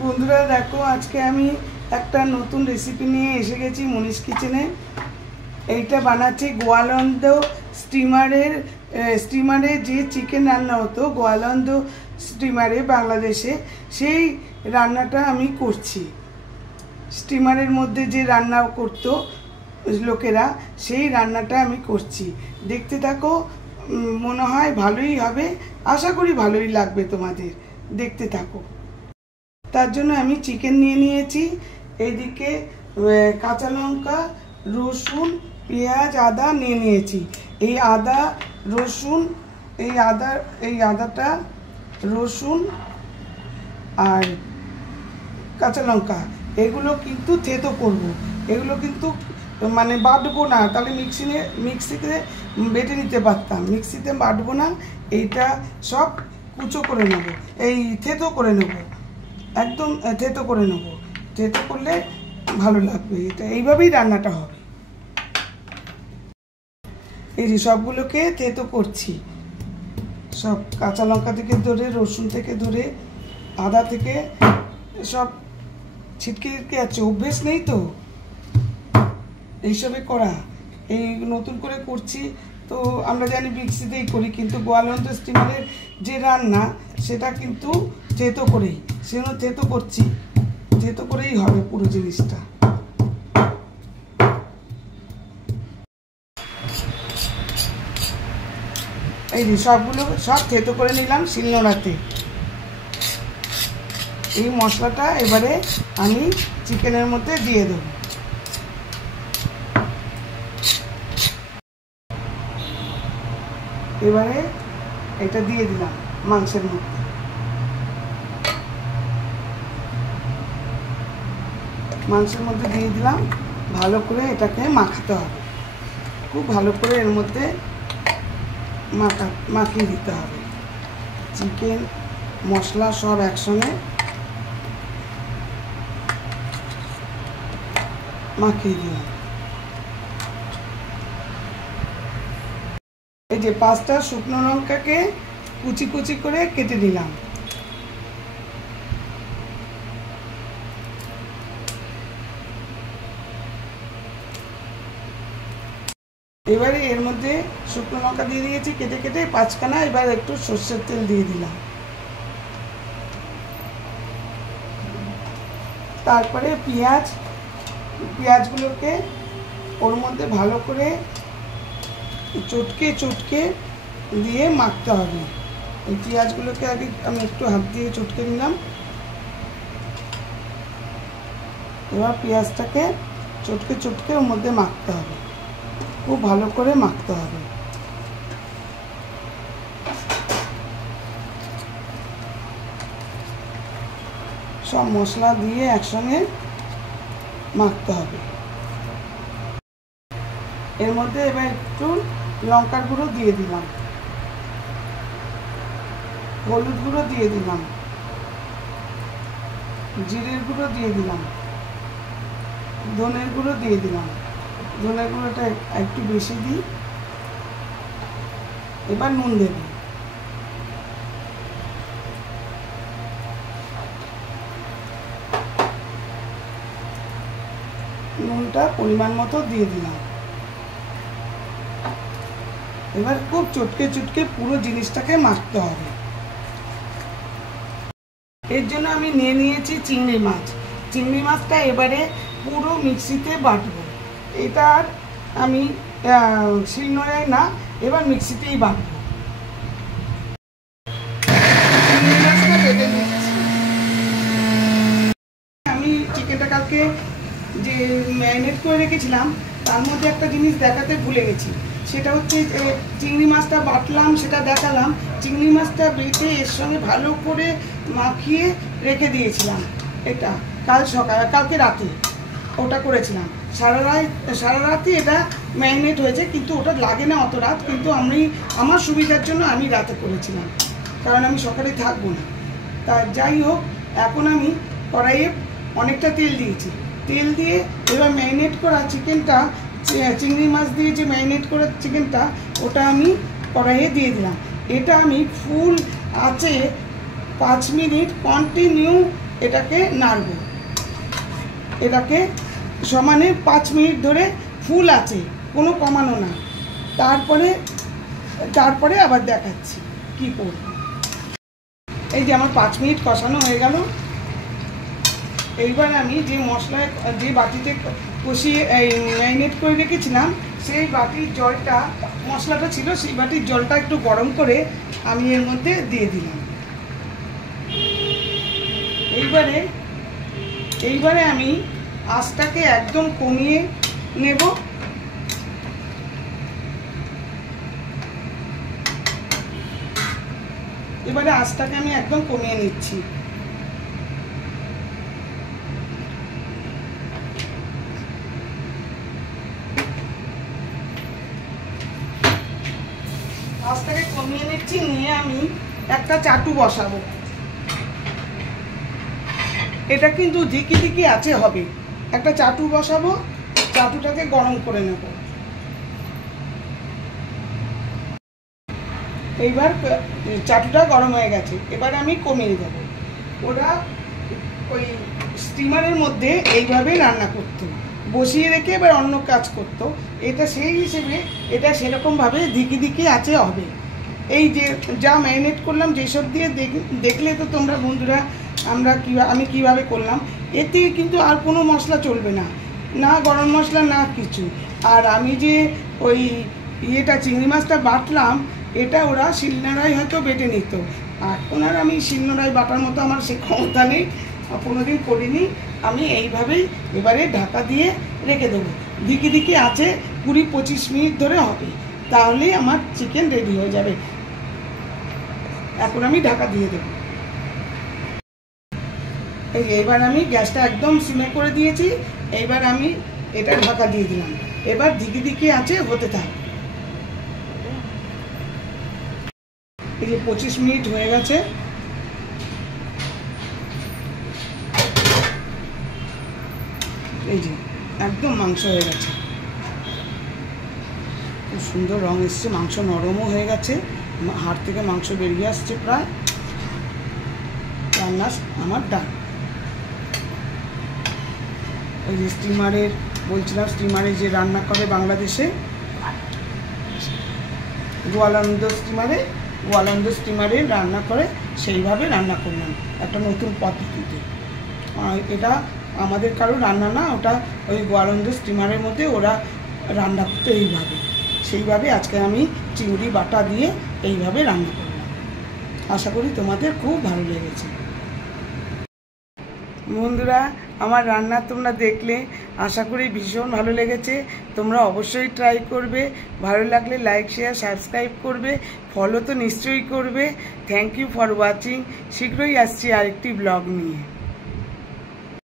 বন্ধুরা দেখো, আজকে আমি একটা নতুন রেসিপি নিয়ে এসে গেছি মনীষ কিচেনে। এইটা বানাচ্ছি গোয়ালন্দ স্টিমারে যে চিকেন রান্না হতো গোয়ালন্দ স্টিমারে বাংলাদেশে, সেই রান্নাটা আমি করছি। স্টিমারের মধ্যে যে রান্না করতো লোকেরা, সেই রান্নাটা আমি করছি। দেখতে থাকো, মনে হয় ভালোই হবে, আশা করি ভালোই লাগবে তোমাদের। দেখতে থাকো। তার জন্য আমি চিকেন নিয়ে নিয়েছি, এইদিকে কাঁচা লঙ্কা, রসুন, পেঁয়াজ, আদা নিয়ে নিয়েছি। এই আদা রসুন আদাটা রসুন আর কাঁচা লঙ্কা এগুলো কিন্তু থেতো করব। এগুলো কিন্তু মানে বাটবো না, তাহলে মিক্সিতে বেটে নিতে পারতাম। মিক্সিতে বাটবো না, এইটা সব কুচো করে নেব, এই থেতো করে নেব, একদম থেতো করে নেব। থেতো করলে ভালো লাগবে, এটা এইভাবেই রান্নাটা হবে। এই যে সবগুলোকে থেতো করছি, সব কাঁচা লঙ্কা থেকে ধরে, রসুন থেকে ধরে, আদা থেকে সব ছিটকে আছে, অভ্যেস নেই তো এইসবে করা। এই নতুন করে করছি তো আমরা জানি মিক্সিতেই করি, কিন্তু গোয়ালন্দ স্টিমারের যে রান্না সেটা কিন্তু থেতো করেই, সেজন্য থেতো করছি, থেতো করেই হবে পুরো জিনিসটা। এই যে সবগুলো সব থেতো করে নিলাম শিলনোড়াতে। এই মশলাটা এবারে আমি চিকেনের মধ্যে দিয়ে দেব। এবারে এটা দিয়ে দিলাম মাংসের মধ্যে। মাংসের মধ্যে দিয়ে দিলাম, ভালো করে এটাকে মাখাতে হবে, খুব ভালো করে এর মধ্যে মাখিয়ে দিতে হবে। চিকেন মশলা সব একসঙ্গে মাখিয়ে দিলাম। এই যে 5টা শুকনো লঙ্কাকে কুচি কুচি করে কেটে নিলাম। এবারে এর মধ্যে শুকনো লঙ্কা দিয়ে দিয়েছি কেটে কেটে 5খানা। এবার একটু সর্ষের তেল দিয়ে দিলাম। তারপরে পেঁয়াজগুলোকে ওর মধ্যে ভালো করে চটকে দিয়ে মাখতে হবে। এই পেঁয়াজগুলোকে আগে আমি একটু হাত দিয়ে চটকে নিলাম। এবার পেঁয়াজটাকে চটকে ওর মধ্যে মাখতে হবে, খুব ভালো করে মাখতে হবে। সব মশলা দিয়ে একসঙ্গে মাখতে হবে। এর মধ্যে এবার একটু লঙ্কার গুঁড়ো দিয়ে দিলাম, হলুদ গুঁড়ো দিয়ে দিলাম, জিরের গুঁড়ো দিয়ে দিলাম, ধনের গুঁড়ো দিয়ে দিলাম। ধনের গুঁড়োটা একটু বেশি দিই। এবার নুন দেব, নুনটা পরিমাণ মতো দিয়ে দিলাম। এবার খুব চটকে পুরো জিনিসটাকে মাখতে হবে। এর জন্য আমি নিয়ে নিয়েছি চিংড়ি মাছ। চিংড়ি মাছটা এবারে পুরো মিক্সিতে বাটবো। এটা আর আমি শিলনোড়ায় না, এবার মিক্সিতেই বাটবো। চিংড়ি মাছটা বেটে নিচ্ছি। আমি চিকেনটা কালকে যে ম্যারিনেট করে রেখেছিলাম, তার মধ্যে একটা জিনিস দেখাতে ভুলে গেছি। সেটা হচ্ছে যে চিংড়ি মাছটা বাটলাম, সেটা দেখালাম। চিংড়ি মাছটা বেটে এর সঙ্গে ভালো করে মাখিয়ে রেখে দিয়েছিলাম। এটা কালকে রাতে ওটা করেছিলাম। সারা রাতই এটা ম্যারিনেট হয়েছে, কিন্তু ওটা লাগে না অত রাত। কিন্তু আমার সুবিধার জন্য আমি রাতে করেছিলাম, কারণ আমি সকালে থাকবো না। তা যাই হোক, এখন আমি কড়াইয়ে অনেকটা তেল দিয়েছি। তেল দিয়ে এবার ম্যারিনেট করা চিকেনটা, চিংড়ি মাছ দিয়ে যে ম্যারিনেট করা চিকেনটা, ওটা আমি কড়াইয়ে দিয়ে দিলাম। এটা আমি ফুল আঁচে 5 মিনিট কন্টিনিউ এটাকে নাড়ব, এটাকে সমানে 5 মিনিট ধরে ফুল আছে, কোনো কমানো না। তারপরে আবার দেখাচ্ছি কি করব। এই যে আমার 5 মিনিট কষানো হয়ে গেল। এইবার আমি যে মশলায় যে বাটিতে কষিয়ে ম্যারিনেট করে রেখেছিলাম সেই বাটির জলটা, মশলাটা ছিল সেই বাটির জলটা একটু গরম করে আমি এর মধ্যে দিয়ে দিলাম। এইবারে আমি আঁচটাকে একদম কমিয়ে নেব। এবারে আঁচটাকে আমি একদম কমিয়ে নিচ্ছি। আঁচটাকে কমিয়ে নিচ্ছি, নিয়ে আমি একটা চাটু বসাবো। এটা কিন্তু ধিকি ধিকি আছে হবে। একটা চাটু বসাবো, চাটুটাকে গরম করে নেব। এইবার চাটুটা গরম হয়ে গেছে, এবার আমি কমিয়ে দেবো। ওরা ওই স্টিমারের মধ্যে এইভাবে রান্না করতো, বসিয়ে রেখে এবার অন্য কাজ করতো। এটা সেই হিসেবে এটা সেরকমভাবে ধিকি ধিকি আছে হবে। এই যে যা ম্যারিনেট করলাম যেসব দিয়ে দেখলে তো তোমরা বন্ধুরা আমি কিভাবে করলাম। এতে কিন্তু আর কোনো মশলা চলবে না, না গরম মশলা না কিছু। আর আমি যে ওই চিংড়ি মাছটা বাটলাম, এটা ওরা শিলনোড়ায় হয়তো বেটে নিত। এখন আর আমি শিলনোড়ায় বাটার মতো আমার সে ক্ষমতা নেই, কোনোদিন করিনি। আমি এইভাবেই এবারে ঢাকা দিয়ে রেখে দেবো। দিকে দিকে আছে 20-25 মিনিট ধরে হবে, তাহলেই আমার চিকেন রেডি হয়ে যাবে। এখন আমি ঢাকা দিয়ে দেবো। এইবার আমি গ্যাসটা একদম সিমে করে দিয়েছি। এইবার আমি এটা ঢাকা দিয়ে দিলাম। এবার দিকে দিকে আছে হতে থাকে। এই যে 25 মিনিট হয়ে গেছে। এই যে একদম মাংস হয়ে গেছে, খুব সুন্দর রং এসছে, মাংস নরমও হয়ে গেছে, হাড় থেকে মাংস বেরিয়ে আসছে প্রায়। রান্না আমার ডান। এই যে বলছিলাম স্টিমারে যে রান্না করে বাংলাদেশে, গোয়ালন্দ স্টিমারে রান্না করে, সেইভাবে রান্না করলাম একটা নতুন পদ্ধতিতে। এটা আমাদের কারো রান্না না, ওটা ওই গোয়ালন্দ স্টিমারের মধ্যে ওরা রান্না করতে এইভাবে। সেইভাবে আজকে আমি চিংড়ি বাটা দিয়ে এইভাবে রান্না করলাম। আশা করি তোমাদের খুব ভালো লেগেছে। বন্ধুরা, আমার রান্না তোমরা দেখলে আশা করি ভীষণ ভালো লেগেছে। তোমরা অবশ্যই ট্রাই করবে। ভালো লাগলে লাইক, শেয়ার, সাবস্ক্রাইব করবে, ফলো তো নিশ্চয়ই করবে। Thank you for watching. শীঘ্রই আসছি আরেকটি ব্লগ নিয়ে।